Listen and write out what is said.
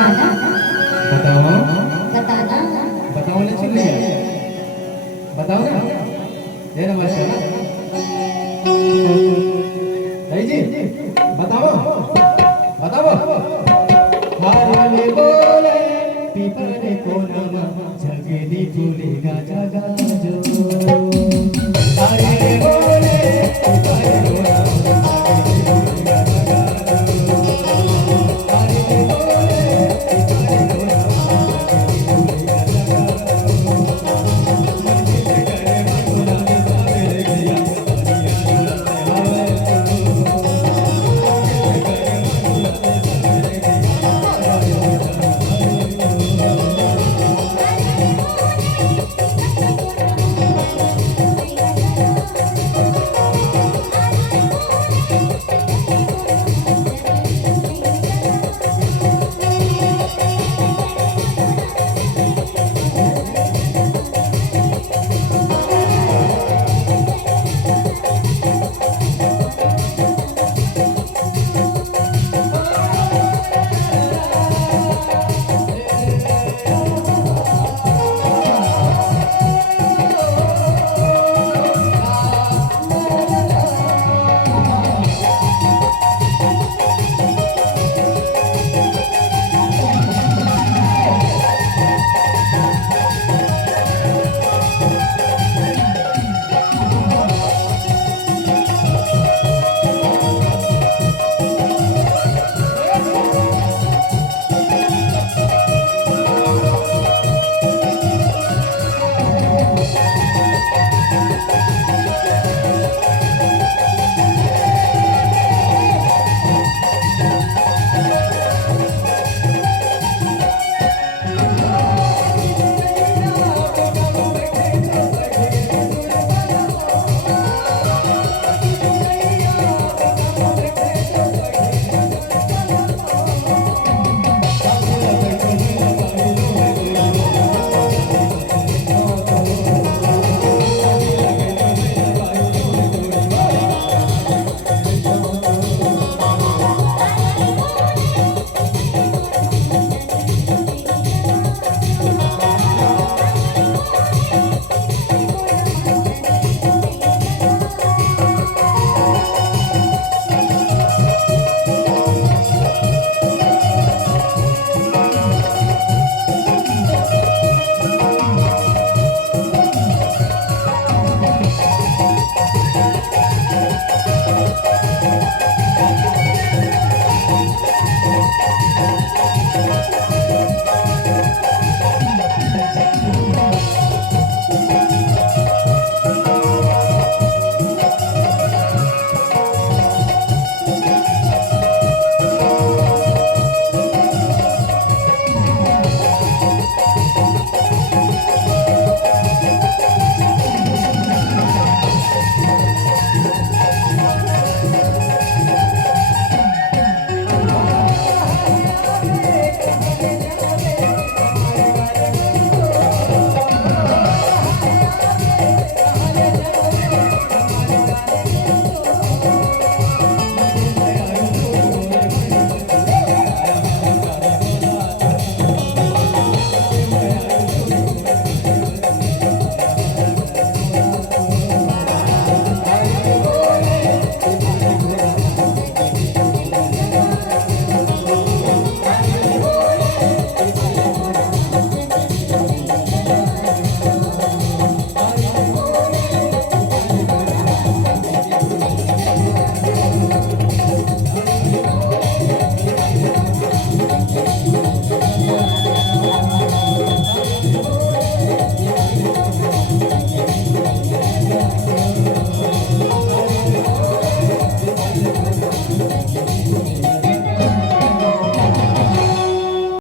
बताना बताओ। बताना बताओ ना चल लिया। बताओ ना। ये नमस्कार। भाई जी बताओ। बताओ। हारले बोले पीपरे कोना जगदी फूलेगा जगा जो। हारले बोले पीपरे कोना जगदी फूलेगा जगा जो। हारले बोले पीपरे कोना जगदी फूलेगा जगा जो। मंदिर करे भगुना सावेरे गया दुनिया डोलते हवे तो। मंदिर करे भगुना सावेरे गया